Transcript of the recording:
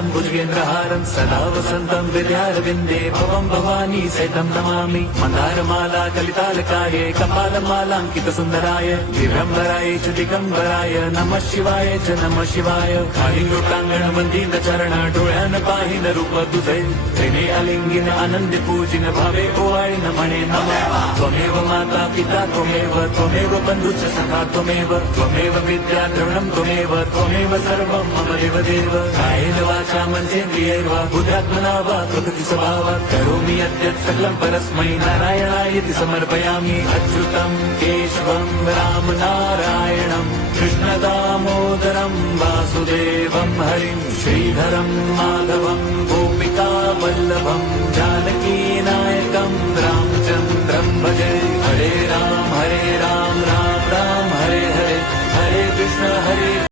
कमलालयं भुजगेन्द्रहारं सदा वसन्तं हृदयारविन्दे भवं भवानी सहितं नमामि मन्दारमाला कलितालकाये कपालमालाङ्कितसुन्दराय दिव्यम्बराय च दिगम्बराय नमः शिवाय च नमः शिवाय कालिंगोटांगण वंदीन चरण डोळ्यान पाहिन रूप तुझे प्रेमे अलिंगिन आनंद पूजिन भावे ओवाळीन म्हणे नमः त्वमेव माता पिता त्वमेव बंधुच सखा त्वमेव विद्या द्रवणं त्वमेव सर्वं मम देवदेव कायेन वाचा मनसेन्द्रियैर्वा बुद्ध्यात्मना वा प्रकृति स्वभावात् करोमि यद्यत् सकलं परस्मै नारायणायति समर्पयामि अच्युतं केशवं राम नारायणं कृष्णदामोदरं वासुदेवं हरिं श्रीधरं माधवं गोपिका वल्लभं जानकी नायकं रामचन्द्रं भजे।